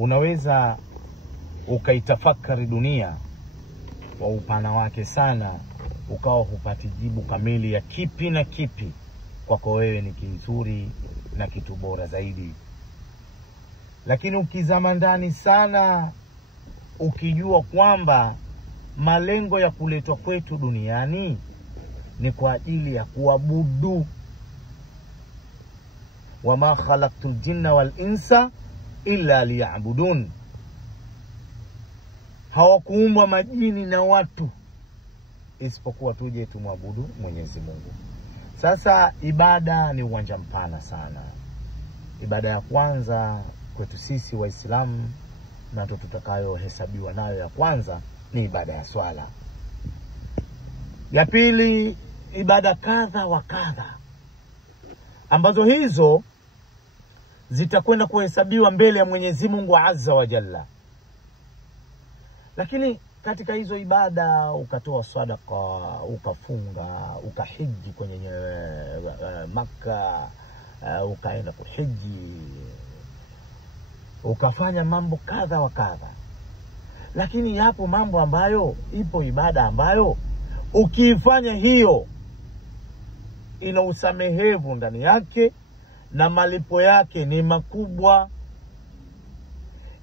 unaweza ukaitafakari dunia kwa upana wake sana, ukawa hupati jibu kamili ya kipi na kipi kwako wewe ni kizuri na kitu bora zaidi. Lakini ukizama ndani sana, ukijua kwamba malengo ya kuletwa kwetu duniani ni kwa ajili ya kuabudu, wama khalaqtul jinna wal insa illa liya'budun, hawakuumbwa majini na watu isipokuwa tuje tumwabudu Mwenyezi Mungu. Sasa ibada ni uwanja mpana sana. Ibada ya kwanza kwetu sisi Waislamu, na ndio tutakayohesabiwa nayo ya kwanza, ni ibada ya swala. Ya pili, ibada kadha wa kadha, ambazo hizo zitakwenda kuhesabiwa mbele ya Mwenyezi Mungu Azza wa Jalla. Lakini katika hizo ibada, ukatoa sadaka, ukafunga, ukahiji kwenye Maka, ukaenda kuhiji, ukafanya mambo kadha wa kadha. Lakini yapo mambo ambayo, ipo ibada ambayo ukiifanya hiyo ina usamehevu ndani yake na malipo yake ni makubwa.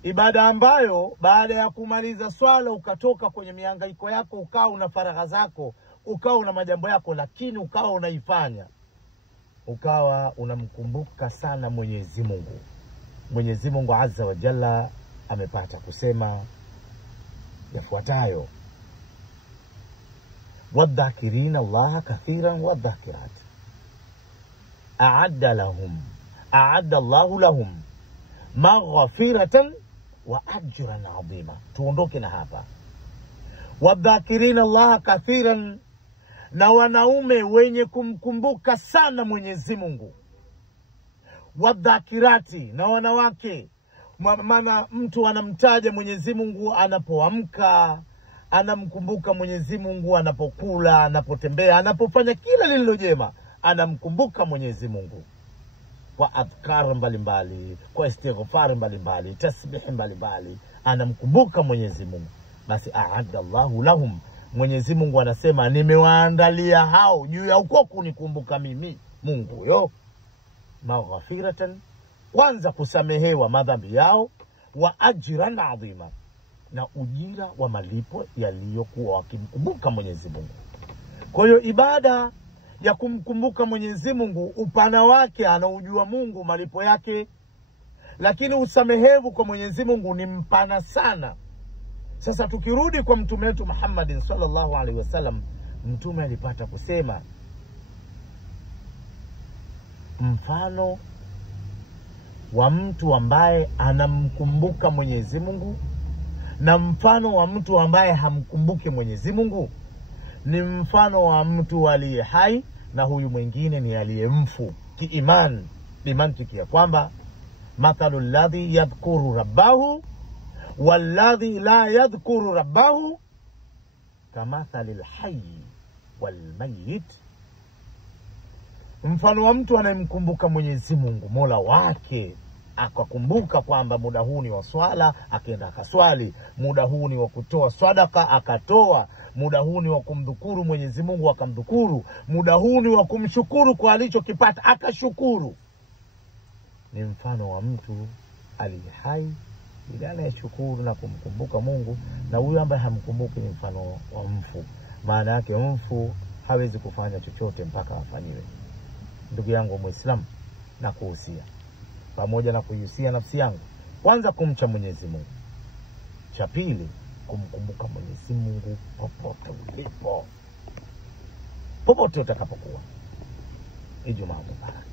Ibada ambayo baada ya kumaliza swala ukatoka kwenye mihangaiko yako, ukawa una faragha zako, ukawa una majambo yako, lakini ukawa unaifanya, ukawa unamkumbuka sana Mwenyezi Mungu. Mwenyezi Mungu Azza wa Jalla amepata kusema yafuatayo: wadhakirina Allaha kathiran wadhakirat a'adda Allahu lahum maghfiratan wa ajran adhima. Tuondoke na hapa. Wadhakirina Allaha kathiran, na wanaume wenye kumkumbuka sana Mwenyezi Mungu. Wadhakirati, na wanawake, maana mtu anamtaja Mwenyezi Mungu anapoamka, anamkumbuka Mwenyezi Mungu anapokula, anapotembea, anapofanya kila lililo jema, anamkumbuka Mwenyezi Mungu kwa adhkar mbalimbali, kwa istighfar mbalimbali, tasbih mbalimbali, anamkumbuka Mwenyezi Mungu. Basi a'adda Allahu lahum, Mwenyezi Mungu anasema nimewaandalia hao juu ya uko kunikumbuka mimi Mungu yo, maghfiratan, kwanza kusamehewa madhambi yao, wa ajran adhima, na ujira wa malipo yaliyokuwa wakimkumbuka Mwenyezi Mungu. Kwa hiyo ibada ya kumkumbuka Mwenyezi Mungu, upana wake anaujua Mungu, malipo yake, lakini usamehevu kwa Mwenyezi Mungu ni mpana sana. Sasa tukirudi kwa mtume wetu Muhammad sallallahu alaihi wasallam, mtume alipata kusema mfano wa mtu ambaye anamkumbuka Mwenyezi Mungu na mfano wa mtu ambaye hamkumbuki Mwenyezi Mungu ni mfano wa mtu aliye hai na huyu mwingine ni aliyemfu kiiman. Bimantiki ya kwamba mathalul ladhi yadhkuru rabbahu walladhi la yadhkuru rabbahu kamathalil hayy walmayit, mfano wa mtu anayemkumbuka Mwenyezi Mungu Mola wake, akakumbuka kwamba muda huu ni wa swala, akaenda akaswali, muda huu ni wa kutoa sadaka, akatoa, muda huu ni wa kumdhukuru Mwenyezi Mungu, akamdhukuru, muda huu ni wa kumshukuru kwa alichokipata, akashukuru. Ni mfano wa mtu aliye hai, yule anayeshukuru na kumkumbuka Mungu, na huyo ambaye hamkumbuki ni mfano wa mfu. Maana yake mfu hawezi kufanya chochote mpaka afanyiwe. Ndugu yangu Muislamu, na kuhusia, pamoja na kuhusia nafsi yangu, kwanza kumcha Mwenyezi Mungu, cha pili kumkumbuka Mwenyezi Mungu popote ulipo, popote utakapokuwa. Ijumaa mubarak.